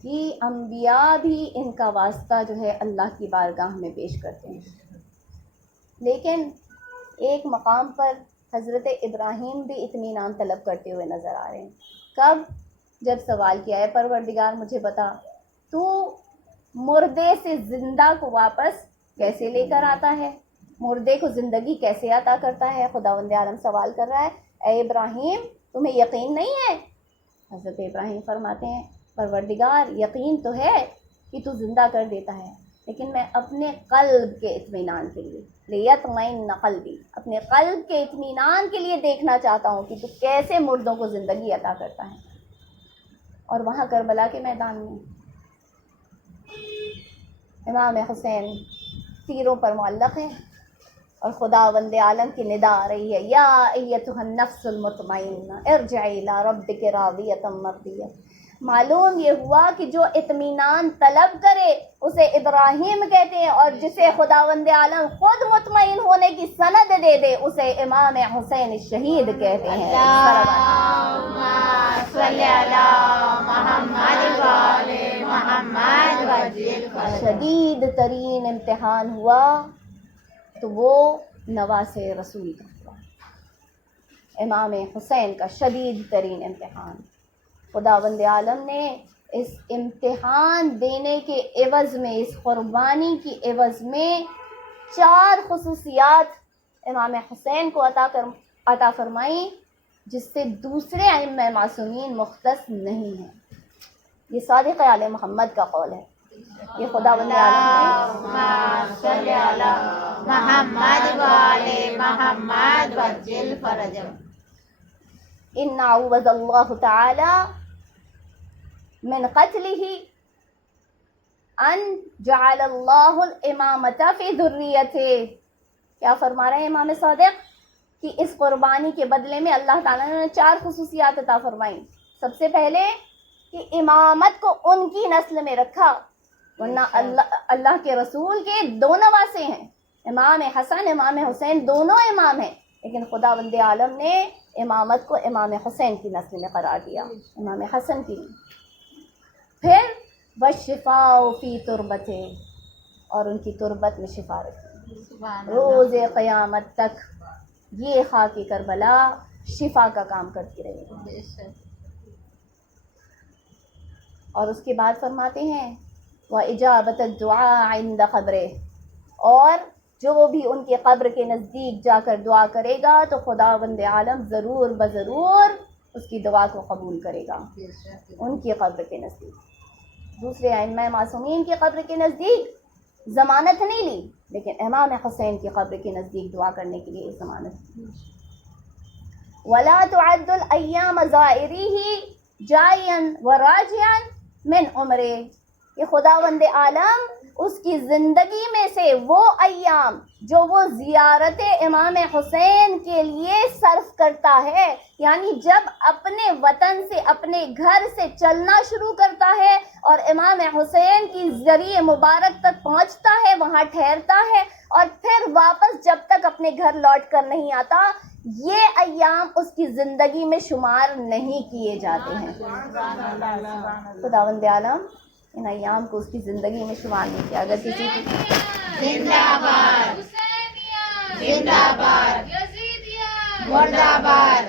کہ انبیاء بھی ان کا واسطہ جو ہے اللہ کی بارگاہ میں پیش کرتے ہیں، لیکن ایک مقام پر حضرت ابراہیم بھی اطمینان طلب کرتے ہوئے نظر آ رہے ہیں۔ کب؟ جب سوال کیا ہے پروردگار مجھے بتا تو مردے سے زندہ کو واپس کیسے لے کر آتا ہے، مردے کو زندگی کیسے عطا کرتا ہے؟ خداوند عالم سوال کر رہا ہے، اے ابراہیم تمہیں یقین نہیں ہے؟ حضرت ابراہیم فرماتے ہیں پروردگار یقین تو ہے کہ تو زندہ کر دیتا ہے، لیکن میں اپنے قلب کے اطمینان کے لیے لیطمئن قلبی، اپنے قلب کے اطمینان کے لیے دیکھنا چاہتا ہوں کہ تو کیسے مردوں کو زندگی عطا کرتا ہے۔ اور وہاں کربلا کے میدان میں امام حسین تیروں پر معلق ہیں اور خداوند عالم کی ندا آ رہی ہے، یا ایتھا النفس المطمئنہ ارجعی الی ربک راضیۃ مرضیہ۔ معلوم یہ ہوا کہ جو اطمینان طلب کرے اسے ابراہیم کہتے ہیں، اور جسے خداوند عالم خود مطمئن ہونے کی سند دے دے اسے امام حسین شہید کہتے ہیں۔ اللہم صلی علی محمد و آل محمد وجل شدید ترین امتحان ہوا تو وہ نواز رسول کا ہوا، امام حسین کا شدید ترین امتحان۔ خداوند عالم نے اس امتحان دینے کے عوض میں، اس قربانی کی عوض میں 4 خصوصیات امام حسین کو عطا فرمائی جس سے دوسرے ائمہ معصومین مختص نہیں ہیں۔ یہ صادق آل محمد کا قول ہے، یہ خداوند عالم اللہم صلی علی محمد و آل محمد وجل فرجهم۔ ان عوض اللہ تعالی من قتلہ ان جعل اللہ الامامۃ فی ذریتہ۔ کیا فرما رہے ہیں امام صادق کہ اس قربانی کے بدلے میں اللہ تعالیٰ نے 4 خصوصیات عطا فرمائیں۔ سب سے پہلے کہ امامت کو ان کی نسل میں رکھا، ورنہ اللہ کے رسول کے 2 نواسے ہیں، امام حسن امام حسین دونوں امام ہیں، لیکن خداوند عالم نے امامت کو امام حسین کی نسل میں قرار دیا، امام حسن کی نہیں۔ پھر والشفاء فی تربتہ، اور ان کی تربت میں شفا رکھی، روز قیامت تک یہ خاک کربلا شفا کا کام کرتی رہے گی۔ اور اس کے بعد فرماتے ہیں وَإِجَابَةَ الدُّعَاء عِنْدَ قَبْرِهِ، اور جو بھی ان کے قبر کے نزدیک جا کر دعا کرے گا تو خداوند عالم ضرور بضرور اس کی دعا کو قبول کرے گا، ان کی قبر کے نزدیک۔ دوسرے ائمہ معصومین کی قبر کے نزدیک ضمانت نہیں لی، لیکن امام حسین کی قبر کے نزدیک دعا کرنے کے لیے ضمانت لی۔ وَلَا تُعَدُّ الْأَيَّامَ زَائِرِهِ جَائِيًا وَرَاجِعًا مِنْ عُمْرِهِ، کہ خداوند عالم اس کی زندگی میں سے وہ ایام جو وہ زیارت امام حسین کے لیے صرف کرتا ہے، یعنی جب اپنے وطن سے اپنے گھر سے چلنا شروع کرتا ہے اور امام حسین کی ذریعے مبارک تک پہنچتا ہے، وہاں ٹھہرتا ہے اور پھر واپس جب تک اپنے گھر لوٹ کر نہیں آتا، یہ ایام اس کی زندگی میں شمار نہیں کیے جاتے ہیں۔ خداوند عالم ان ایام کو اس کی زندگی میں شمار نہیں کیا۔ اگر کسی کی زندہ باد، زندہ باد، مرد آباد،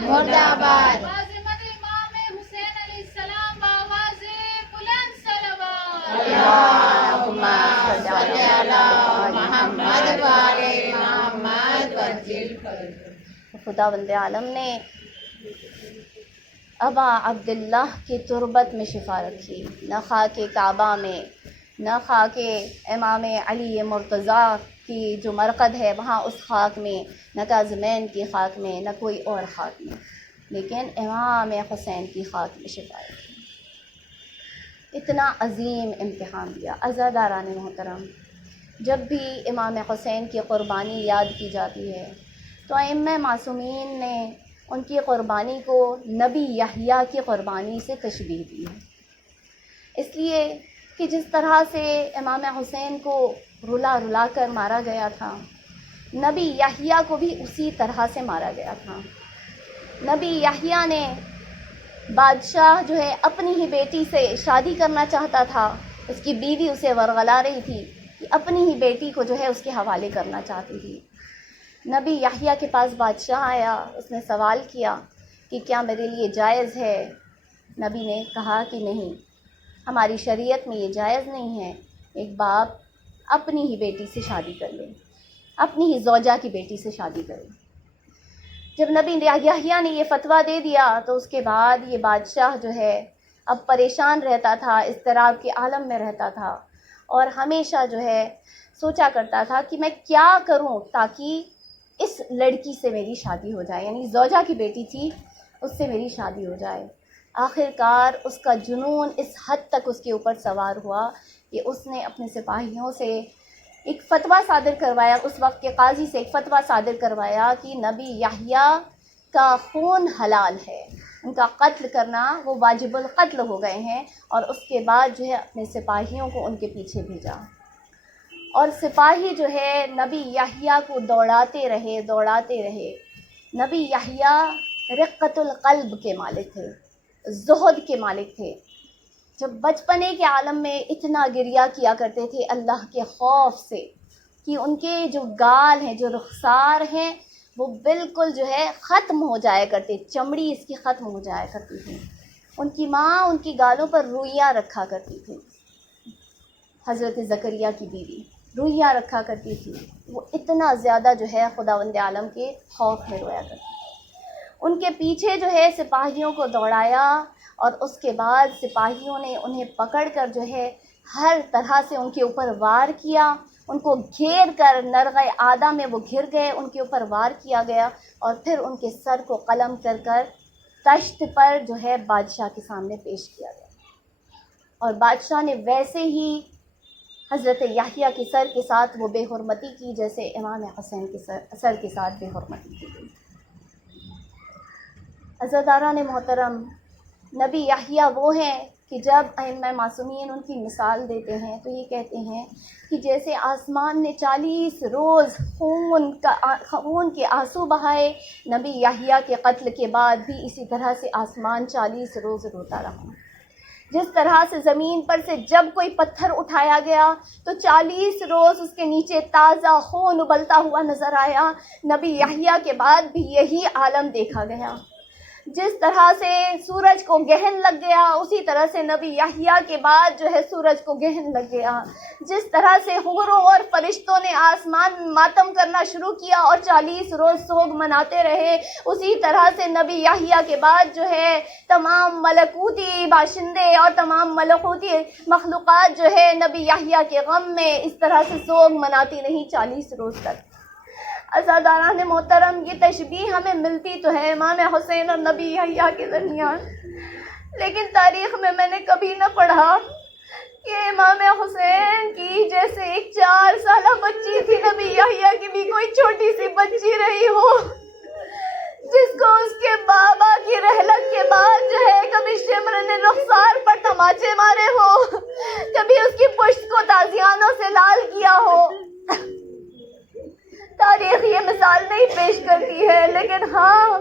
مرد آباد، اللہم صل علی محمد و آل محمد وجل۔ خداوند عالم نے ابا عبداللہ کی تربت میں شفا رکھی، نہ خاک کعبہ میں، نہ خاک امام علی مرتضیٰ کی جو مرقد ہے وہاں اس خاک میں، نہ کاظمین کی خاک میں، نہ کوئی اور خاک میں، لیکن امام حسین کی خاک میں شفا رکھی۔ اتنا عظیم امتحان دیا۔ عزاداران محترم، جب بھی امام حسین کی قربانی یاد کی جاتی ہے تو ائمہ معصومین نے ان کی قربانی کو نبی یحییٰ کی قربانی سے تشبیہ دی ہے، اس لیے کہ جس طرح سے امام حسین کو رلا رلا کر مارا گیا تھا، نبی یحییٰ کو بھی اسی طرح سے مارا گیا تھا۔ نبی یحییٰ نے بادشاہ جو ہے اپنی ہی بیٹی سے شادی کرنا چاہتا تھا، اس کی بیوی اسے ورغلا رہی تھی کہ اپنی ہی بیٹی کو جو ہے اس کے حوالے کرنا چاہتی تھی۔ نبی یحییٰ کے پاس بادشاہ آیا، اس نے سوال کیا کہ کیا میرے لیے جائز ہے؟ نبی نے کہا کہ نہیں، ہماری شریعت میں یہ جائز نہیں ہے، ایک باپ اپنی ہی بیٹی سے شادی کر لے، اپنی ہی زوجہ کی بیٹی سے شادی کرے۔ جب نبی یحییٰ نے یہ فتویٰ دے دیا تو اس کے بعد یہ بادشاہ جو ہے اب پریشان رہتا تھا، اضطراب کے عالم میں رہتا تھا اور ہمیشہ جو ہے سوچا کرتا تھا کہ میں کیا کروں تاکہ اس لڑکی سے میری شادی ہو جائے، یعنی زوجہ کی بیٹی تھی، اس سے میری شادی ہو جائے۔ آخر کار اس کا جنون اس حد تک اس کے اوپر سوار ہوا کہ اس نے اپنے سپاہیوں سے ایک فتویٰ صادر کروایا، اس وقت کے قاضی سے ایک فتویٰ صادر کروایا کہ نبی یحییٰ کا خون حلال ہے، ان کا قتل کرنا وہ واجب القتل ہو گئے ہیں، اور اس کے بعد جو ہے اپنے سپاہیوں کو ان کے پیچھے بھیجا، اور سپاہی جو ہے نبی یحییٰ کو دوڑاتے رہے۔ نبی یحییٰ رقت القلب کے مالک تھے، زہد کے مالک تھے، جب بچپنے کے عالم میں اتنا گریہ کیا کرتے تھے اللہ کے خوف سے کہ ان کے جو گال ہیں، جو رخسار ہیں، وہ بالکل جو ہے ختم ہو جایا کرتے، چمڑی اس کی ختم ہو جایا کرتی تھی۔ ان کی ماں ان کی گالوں پر روئیاں رکھا کرتی تھی، حضرت زکریا کی بیوی روئیاں رکھا کرتی تھی، وہ اتنا زیادہ جو ہے خداوند عالم کے خوف میں رویا کرتی تھی۔ ان کے پیچھے جو ہے سپاہیوں کو دوڑایا، اور اس کے بعد سپاہیوں نے انہیں پکڑ کر جو ہے ہر طرح سے ان کے اوپر وار کیا، ان کو گھیر کر نرغہ آدھا میں وہ گھر گئے، ان کے اوپر وار کیا گیا، اور پھر ان کے سر کو قلم کر کر تشت پر جو ہے بادشاہ کے سامنے پیش کیا گیا، اور بادشاہ نے ویسے ہی حضرت یحییٰ کے سر کے ساتھ وہ بے حرمتی کی جیسے امام حسین کے سر کے ساتھ بے حرمتی کی گئی۔ عزاداران محترم، نبی یحییٰ وہ ہیں کہ جب ائمہ معصومین ان کی مثال دیتے ہیں تو یہ کہتے ہیں کہ جیسے آسمان نے 40 روز خون کے آنسو بہائے، نبی یحییٰ کے قتل کے بعد بھی اسی طرح سے آسمان 40 روز روتا رہا۔ جس طرح سے زمین پر سے جب کوئی پتھر اٹھایا گیا تو 40 روز اس کے نیچے تازہ خون ابلتا ہوا نظر آیا، نبی یحییٰ کے بعد بھی یہی عالم دیکھا گیا۔ جس طرح سے سورج کو گہن لگ گیا، اسی طرح سے نبی یحییٰ کے بعد جو ہے سورج کو گہن لگ گیا۔ جس طرح سے حوروں اور فرشتوں نے آسمان ماتم کرنا شروع کیا اور 40 روز سوگ مناتے رہے، اسی طرح سے نبی یحییٰ کے بعد جو ہے تمام ملکوتی باشندے اور تمام ملکوتی مخلوقات جو ہے نبی یحییٰ کے غم میں اس طرح سے سوگ مناتی رہیں 40 روز تک۔ عزاداران محترم، یہ تشبیہ ہمیں ملتی تو ہے امام حسین اور نبی یحییٰ کے درمیان، لیکن تاریخ میں نے کبھی نہ پڑھا کہ امام حسین کی جیسے ایک 4 سالہ بچی تھی، نبی یحییٰ کی بھی کوئی چھوٹی سی بچی رہی ہو، جس کو اس کے بابا کی رحلت کے بعد جو ہے کبھی شمر نے رخسار پر تماچے مارے ہو، کبھی اس کی پشت کو تازیانوں سے لال کیا ہو۔ تاریخ یہ مثال نہیں پیش کرتی ہے، لیکن ہاں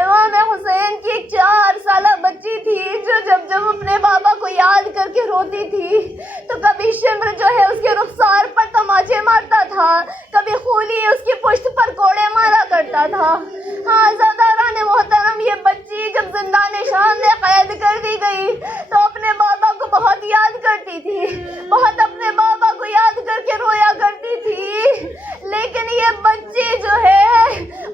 امام حسین کی ایک 4 سالہ بچی تھی جو جب اپنے بابا کو یاد کر کے روتی تھی تو کبھی شمر جو ہے اس کے رخسار پر تماچے مارتا تھا، کبھی خولی اس کی پشت پر کوڑے مارا کرتا تھا۔ ہاں زاداران محترم، یہ بچی جب زندان شام میں قید کر دی گئی تو اپنے بابا کو بہت یاد کرتی تھی، بہت اپنے بابا کو یاد کر کے رویا کرتی تھی، لیکن یہ بچی جو ہے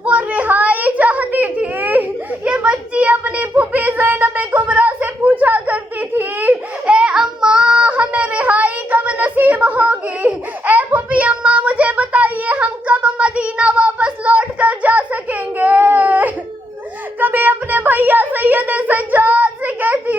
وہ رہائی چاہتی تھی۔ یہ بچی اپنی پھوپھی زینب کبریٰ سے پوچھا کرتی تھی، اے اماں ہمیں رہائی کب نصیب ہوگی؟ اے پھوپھی اماں مجھے بتائیے ہم کب مدینہ واپس لوٹ کر جا سکیں گے؟ کبھی اپنے بھیا سید سجاد سے کہتی،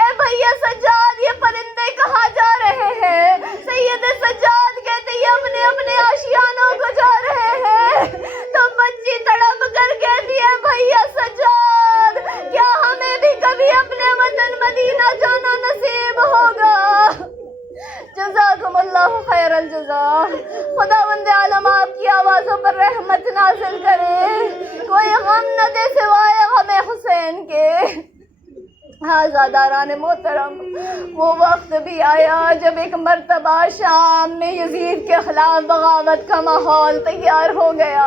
اے بھیا سجاد یہ پرندے کہاں جا رہے ہیں؟ سید سجاد کہتے یہ اپنے اپنے آشیانوں کو جا رہے ہیں۔ تو بچی تڑپ کر کہتی ہے، بھیا سجاد کیا ہمیں بھی کبھی اپنے وطن مدینہ جانا نصیب ہوگا؟ جزاکم اللہ خیر الجزا۔ خداوند عالم آپ کی آوازوں پر رحمت نازل کرے، کوئی غم نہ دے سوائے غم حسین کے۔ ہاں زاداران محترم، وہ وقت بھی آیا جب ایک مرتبہ شام میں یزید کے خلاف بغاوت کا ماحول تیار ہو گیا۔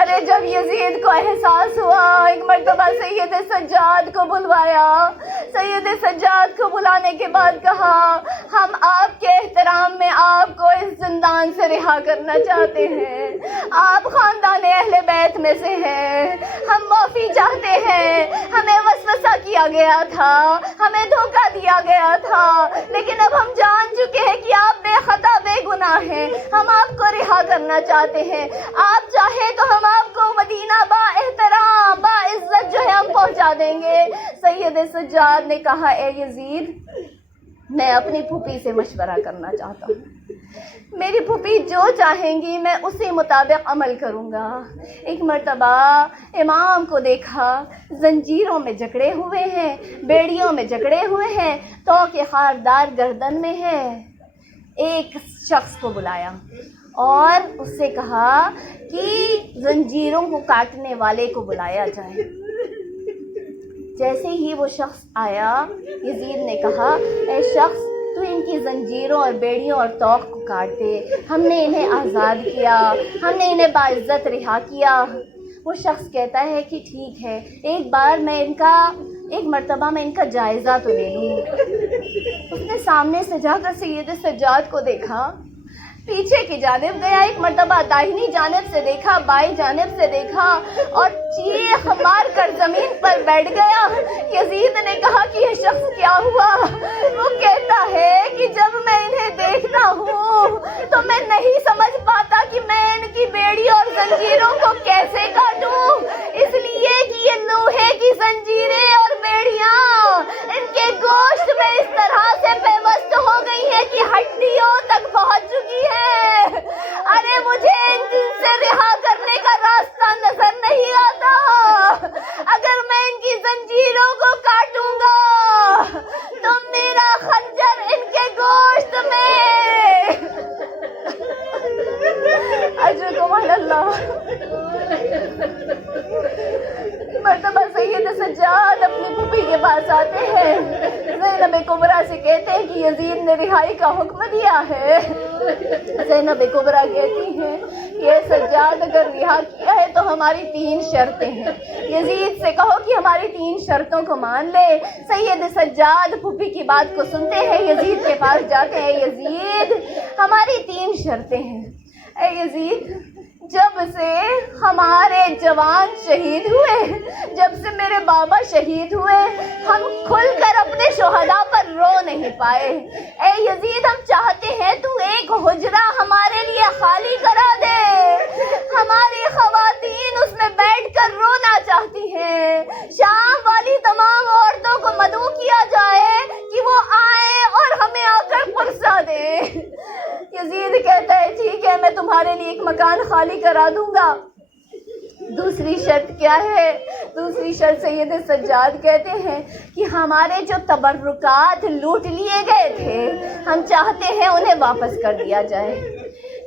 ارے جب یزید کو احساس ہوا، ایک مرتبہ سید سجاد کو بلوایا۔ سید سجاد کو بلانے کے بعد کہا، ہم آپ کے احترام میں آپ کو اس زندان سے رہا کرنا چاہتے ہیں، آپ خاندان اہل بیت میں سے ہیں، ہم معافی چاہتے ہیں، ہمیں وسوسہ کیا گیا تھا، ہمیں دھوکہ دیا گیا تھا، لیکن اب ہم جان چکے ہیں کہ آپ بے خطا بے گناہ ہیں، ہم آپ کو رہا کرنا چاہتے ہیں، آپ چاہیں تو ہم آپ کو مدینہ با احترام با عزت جو ہے ہم پہنچا دیں گے۔ سید سجاد نے کہا، اے یزید میں اپنی پھوپھی سے مشورہ کرنا چاہتا ہوں، میری پھوپھی جو چاہیں گی میں اسی مطابق عمل کروں گا۔ ایک مرتبہ امام کو دیکھا، زنجیروں میں جکڑے ہوئے ہیں، بیڑیوں میں جکڑے ہوئے ہیں، توق خاردار گردن میں ہے۔ ایک شخص کو بلایا اور اس سے کہا کہ زنجیروں کو کاٹنے والے کو بلایا جائے۔ جیسے ہی وہ شخص آیا، یزید نے کہا، اے شخص تو ان کی زنجیروں اور بیڑیوں اور توق کو کاٹ دے، ہم نے انہیں آزاد کیا، ہم نے انہیں باعزت رہا کیا۔ وہ شخص کہتا ہے کہ ٹھیک ہے، ایک مرتبہ میں ان کا جائزہ تو لے لوں۔ اس نے سامنے سے جا کر سید سجاد کو دیکھا، پیچھے کی جانب گیا، ایک مرتبہ داہنی جانب سے دیکھا، بائیں جانب سے دیکھا اور چیخ مار کر زمین پر بیٹھ گیا۔ یزید نے کہا کہ یہ شخص کیا ہوا؟ وہ کہتا ہے کہ جب میں انہیں دیکھتا ہوں تو میں نہیں سمجھ پاتا کہ میں ان کی بیڑی اور زنجیروں کو کیسے کاٹوں، اس لیے کہ یہ لوہے کی زنجیریں اور بیڑیاں ان کے گوشت میں اس طرح سے پیوست ہو گئی ہیں کہ ہڈیوں تک پہنچ چکی ہے۔ ارے مجھے ان سے رہا کرنے کا راستہ نظر نہیں آتا، اگر میں ان کی زنجیروں کو کاٹوں گا تو میرا خنجر ان کے گوشت میں۔ اجرکم اللہ۔ مرتبہ سید سجاد اپنی پھوپھی کے پاس آتے ہیں، زینب کبریٰ سے کہتے ہیں کہ یزید نے رہائی کا حکم دیا ہے۔ زینب کبریٰ کہتی ہیں کہ اے سجاد اگر رہا کیا ہے تو ہماری 3 شرطیں ہیں، یزید سے کہو کہ ہماری 3 شرطوں کو مان لے۔ سید سجاد پھوپھی کی بات کو سنتے ہیں، یزید کے پاس جاتے ہیں، یزید ہماری 3 شرطیں ہیں۔ اے یزید جب سے ہمارے جوان شہید ہوئے، جب سے میرے بابا شہید ہوئے، ہم کھل کر اپنے شہداء پر رو نہیں پائے۔ اے یزید ہم چاہتے ہیں تو ایک حجرہ ہمارے لیے خالی کرا دے، ہماری خواتین اس میں بیٹھ کر رونا چاہتی ہیں، شام والی تمام عورتوں کو مدعو کیا جائے کہ وہ آئیں اور ہمیں آ کر خالی کرا دوں گا۔ دوسری شرط کیا ہے؟ دوسری شرط سید سجاد کہتے ہیں کہ ہمارے جو تبرکات لوٹ لیے گئے تھے ہم چاہتے ہیں انہیں واپس کر دیا جائے۔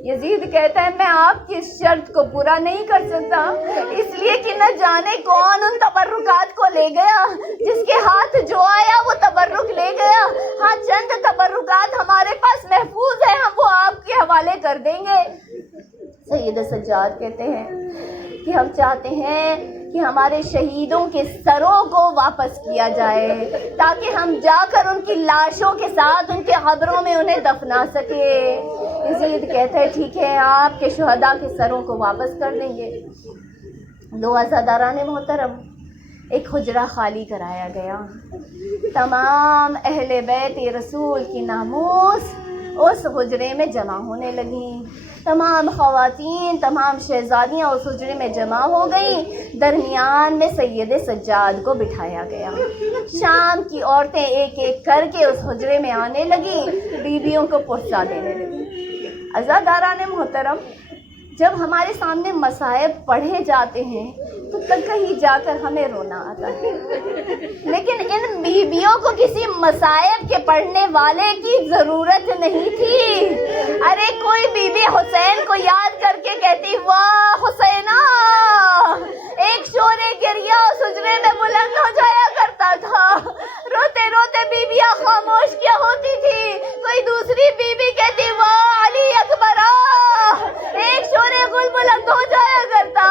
یزید کہتا ہے میں آپ کی اس شرط کو پورا نہیں کر سکتا، اس لیے کہ نہ جانے کون ان تبرکات کو لے گیا، جس کے ہاتھ جو آیا وہ تبرک لے گیا۔ ہاں چند تبرکات ہمارے پاس محفوظ ہیں، ہم وہ آپ کے حوالے کر دیں گے۔ سید سجاد کہتے ہیں کہ ہم چاہتے ہیں کہ ہمارے شہیدوں کے سروں کو واپس کیا جائے تاکہ ہم جا کر ان کی لاشوں کے ساتھ ان کے قبروں میں انہیں دفنا سکے۔ یزید کہتا ہے ٹھیک ہے، آپ کے شہداء کے سروں کو واپس کر دیں گے۔ دو عزاداران محترم، ایک حجرہ خالی کرایا گیا، تمام اہل بیت رسول کی ناموس اس حجرے میں جمع ہونے لگیں، تمام خواتین، تمام شہزادیاں اس حجرے میں جمع ہو گئیں۔ درمیان میں سید سجاد کو بٹھایا گیا۔ شام کی عورتیں ایک ایک کر کے اس حجرے میں آنے لگیں، بیویوں کو پرسا دینے لگیں۔ عزاداران محترم، جب ہمارے سامنے مصائب پڑھے جاتے ہیں تو کہیں جا کر ہمیں رونا آتا ہے، لیکن ان بیویوں کو کسی مصائب کے پڑھنے والے کی ضرورت نہیں تھی۔ ارے کوئی بیوی حسین کو یاد کر کے کہتی واہ حسینہ، ایک شور گریہ اس حجرے میں بلند ہو جایا کرتا تھا، روتے روتے بیویاں خاموش کیا ہوتی تھی۔ کوئی دوسری بیوی کہتی واہ علی اکبر، ایک شور گل بلند ہو جایا کرتا۔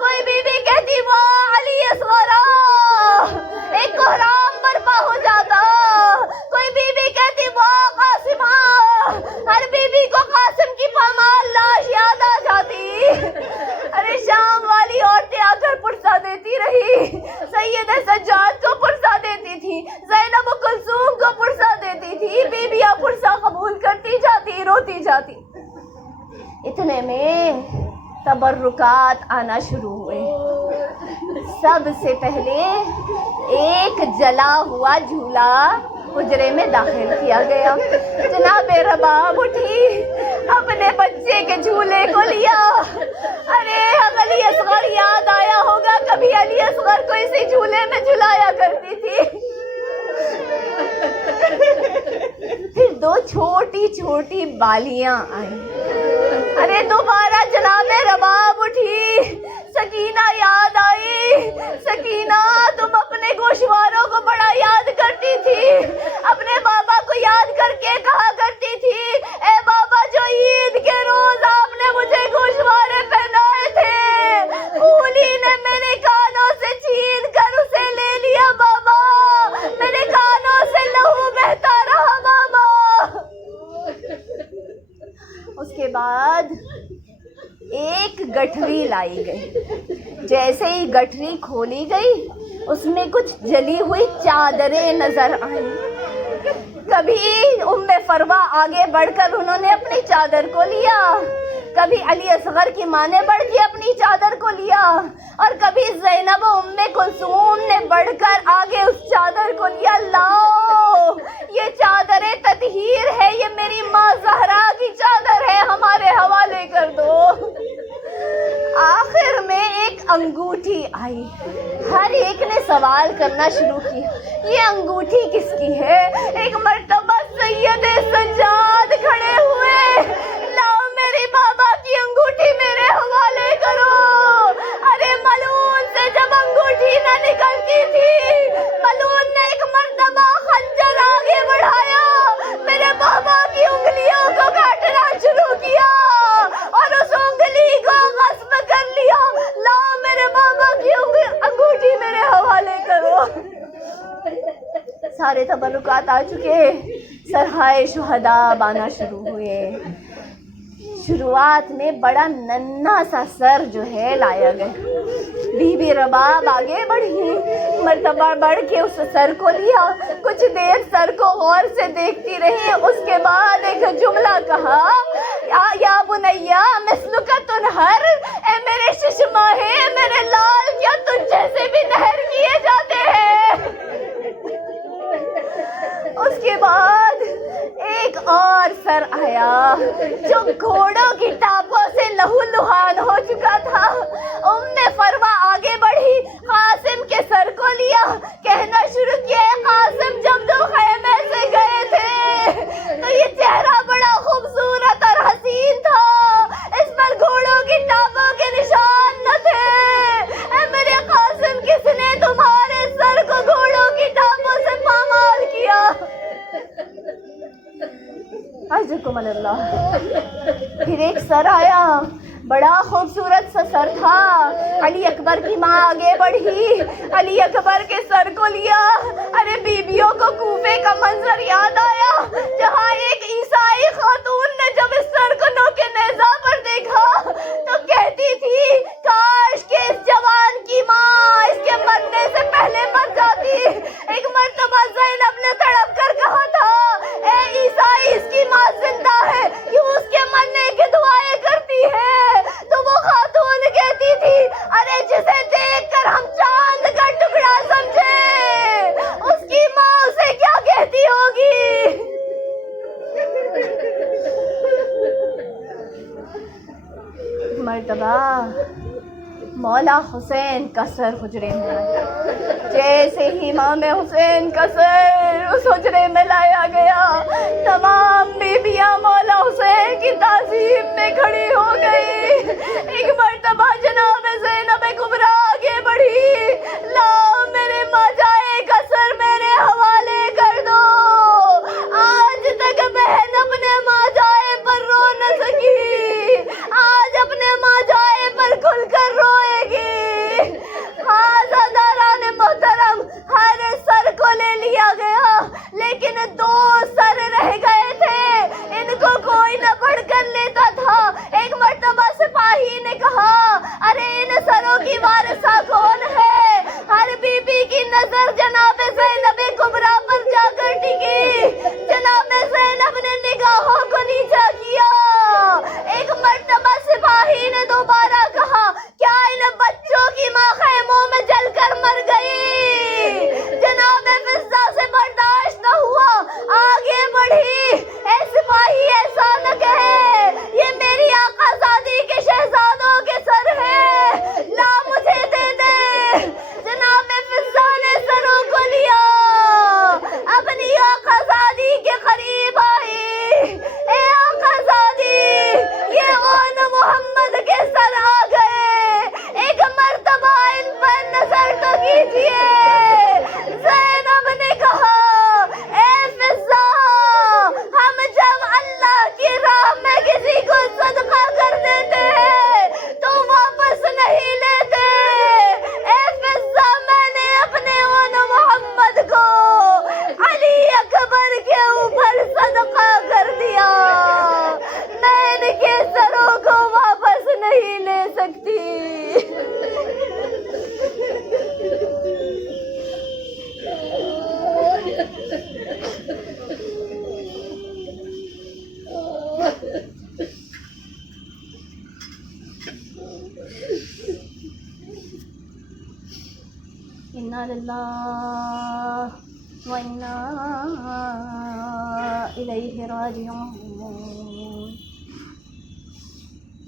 کوئی بیوی کہتی واہ علی اصغر، ایک کوہرام برپا ہو جاتا۔ کوئی بیوی کہتی واہ قاسمہ، ہر بیوی کو قاسم کی پامال لاش یاد آ جاتی۔ ارے شام والی عورتیں آ کر پرسا دیتی رہی، سید سجاد کو پرسا دیتی تھی، زینب و کلثوم کو پرسا دیتی تھی، بیویاں پرسا قبول کرتی جاتی، روتی جاتی۔ اتنے میں تبرکات آنا شروع ہوئے۔ سب سے پہلے ایک جلا ہوا جھولا حجرے میں داخل کیا گیا۔ جناب رباب اٹھی، اپنے بچے کے جھولے کو لیا۔ ارے علی اصغر یاد آیا ہوگا، کبھی علی اصغر کو اسی جھولے میں جھلایا کرتی تھی۔ پھر دو چھوٹی چھوٹی بالیاں آئیں۔ ارے دوبارہ جناب رباب اٹھی، سکینہ یاد آئی۔ سکینہ تم اپنے گوشواروں کو بڑا یاد کرتی تھی، اپنے بابا کو یاد کر کے کہا کرتی تھی اے بابا جو عید کے روز آپ نے مجھے گوشوارے پہنائے تھے، کولی نے میرے کانوں سے چھین کر اسے لے لیا بابا، میرے کانوں سے لہو بہتا رہا بابا۔ اس کے بعد ایک گٹھری لائی گئی۔ جیسے ہی گٹھری کھولی گئی اس میں کچھ جلی ہوئی چادریں نظر آئیں۔ کبھی ام فروہ آگے بڑھ کر انہوں نے اپنی چادر کو لیا، کبھی علی اصغر کی ماں نے بڑھ کے اپنی چادر کو لیا، اور کبھی زینب و ام کلثوم نے بڑھ کر آگے اس چادر کو لیا۔ لاؤ یہ چادر تطہیر ہے، یہ میری ماں زہرا کی چادر ہے، ہمارے حوالے کر دو۔ آخر میں ایک انگوٹھی آئی، ہر ایک نے سوال کرنا شروع کیا یہ انگوٹھی کس کی ہے؟ ایک مرتبہ سید سجاد کھڑے ہوئے، لاؤ میری بابا کی انگوٹھی میرے حوالے کرو۔ ارے ملعون سے جب انگوٹھی نہ نکلتی تھی، ملعون نے ایک مرتبہ خنجر آگے بڑھایا، میرے بابا کی انگلیوں کو کاٹنا شروع کیا اور اس انگلی کو غصب کر لیا۔ لاؤ میرے بابا کی انگوٹھی میرے حوالے کرو۔ سارے تبرکات آ چکے، سرحائے شہداء آنا شروع ہوئے۔ شروعات میں بڑا ننھا سا سر جو ہے لایا گیا، بی بی رباب آگے بڑھی، مرتبہ بڑھ کے اس سر کو لیا، کچھ دیر سر کو غور سے دیکھتی رہی، اس کے بعد ایک جملہ کہا یا بنیا مثلک تنہر، اے میرے ششماہے میرے لال، کیا تجھ جیسے بھی نہر کیے جاتے ہیں؟ اس کے بعد ایک اور سر آیا جو گھوڑوں کی ٹاپوں سے لہو لہان ہو چکا تھا۔ فروا آگے بڑھی، قاسم کے سر کو لیا، کہنا شروع کیا قاسم جب تو خیمے سے گئے تھے تو یہ چہرہ بڑا خوبصورت اور حسین تھا، اس پر گھوڑوں کی ٹانگوں کے نشان نہ تھے۔ اے میرے قاسم، کس نے تمہارے سر کو گھوڑوں کی ٹانگوں سے پامال کیا؟ عزکم اللہ۔ پھر ایک سر آیا، بڑا خوبصورت سا سر تھا۔ علی اکبر کی ماں آگے بڑھی، علی اکبر کے سر کو لیا۔ ارے بیویوں کو کوفے کا منظر یاد آیا، جہاں ایک عیسائی خاتون نے جب اس سر کو نوکے نیزہ پر دیکھا تو کہتی تھی کاش کہ اس جوان کی ماں اس کے مرنے سے پہلے مر جاتی۔ ایک مرتبہ زینب نے تڑپ کر کہا تھا اے عیسائی، اس کی ماں زندہ ہے، کیوں اس کے مرنے کی دعائیں کرتی ہے؟ تو وہ خاتون کہتی تھی ارے جسے دیکھ کر ہم چاند کا ٹکڑا سمجھے، اس کی ماں اسے کیا کہتی ہوگی؟ مرتبہ مولا حسین کا سر حجرے میں آیا، جیسے ہی امام حسین کا سر اس حجرے میں لایا گیا، تمام بیویاں مولا حسین کی تعظیم میں کھڑی ہو گئی۔ ایک مرتبہ جناب زینب کبریٰ آگے بڑھی، لاؤ میرے ماجائے کا سر میرے حوالے کر دو۔ آج تک بہن اپنے ماجائے پر رو نہ سکی، آج اپنے ماجائے پر کھل کر روئے گی۔ ہاں زاداران محترم، ہر سر کو لے لیا گیا لیکن دو سر رہ گئے تھے، ان کو کوئی نہ پڑھ کر لیتا تھا۔ ایک مرتبہ سپاہی نے کہا ارے ان سروں کی وارثہ کون ہے؟ ہر بی بی کی نظر جناب زینب کبریٰ پر جا کر ٹکی۔ جناب زینب نے نگاہوں کو نیچا کیا۔ ایک مرتبہ سپاہی نے دوبارہ کہا کیا ان بچوں کی ماں خیموں میں جل کر مر گئی؟ جناب فضہ سے برداشت نہ ہوا، آگے بڑھی، اے سپاہی ایسا نہ کہے، یہ میری آقا زادی کے شہزادوں کے سر ہیں، لا مجھے دے دے۔ جناب فضہ نے سروں کو لیا، اپنی آقا زادی کے قریب آئی، اے آقا زادی یہ اون محمد کے سر آ گئے، ایک مرتبہ ان پر نظر تو کیجیے۔ زینب نے کہا اے فضہ، ہم جب اللہ کی راہ میں کسی کو صدقہ کر دیتے ہیں تو واپس نہیں لیتے۔ اے فضہ، میں نے اپنے اون محمد کو علی اکبر کے اوپر صدقہ کر دیا، میں ان کے سروں کو واپس نہیں لے سکتی۔ انا للہ وَإِنَّا إِلَيْهِ رَاجِعُونَ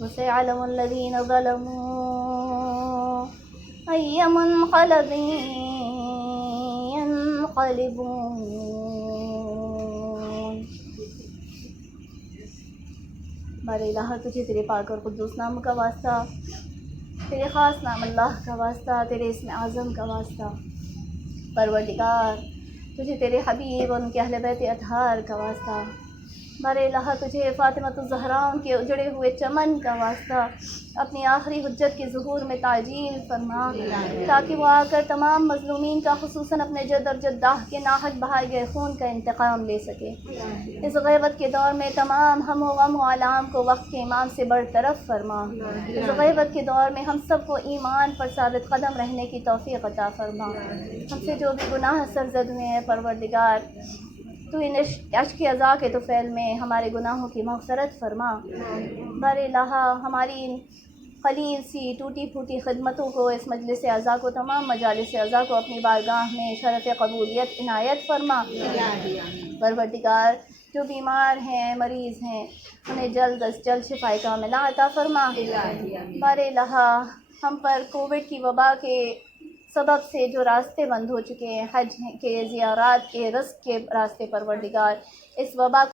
وَسَيَعْلَمُ الَّذِينَ ظَلَمُوا أَيَّ مُنقَلَبٍ يَنقَلِبُونَ۔ بار الہ تجھے تیرے پاک اور قدوس نام کا واسطہ، تیرے خاص نام اللہ کا واسطہ، تیرے اسم اعظم کا واسطہ، پروردگار تجھے تیرے حبیب اور ان کے اہل بیت اطہار کا واسطہ، بار الہ تجھے فاطمۃ الزہراء ان کے اجڑے ہوئے چمن کا واسطہ، اپنی آخری حجت کے ظہور میں تعجیل فرما تاکہ وہ آ کر تمام مظلومین کا، خصوصاً اپنے جد اور جدہ کے ناحق بہائے گئے خون کا انتقام لے سکے۔ اس غیبت کے دور میں تمام ہم و غم و علام کو وقت کے امام سے برطرف فرما۔ اس غیبت کے دور میں ہم سب کو ایمان پر ثابت قدم رہنے کی توفیق عطا فرما۔ ہم سے جو بھی گناہ سرزد ہوئے ہیں پروردگار، تو ان اشک عزا کے طفیل میں ہمارے گناہوں کی مغفرت فرما۔ بار الہ ہماری قلیل سی ٹوٹی پھوٹی خدمتوں کو، اس مجلس اعزا کو، تمام مجالس اعزا کو اپنی بارگاہ میں شرف قبولیت عنایت فرما۔ پروردگار جو بیمار ہیں مریض ہیں انہیں جلد از جلد شفاء کاملہ عطا فرما۔ بار الہ ہم پر کووڈ کی وبا کے سبب سے جو راستے بند ہو چکے ہیں، حج کے، زیارات کے، رزق کے راستے، پروردگار اس وبا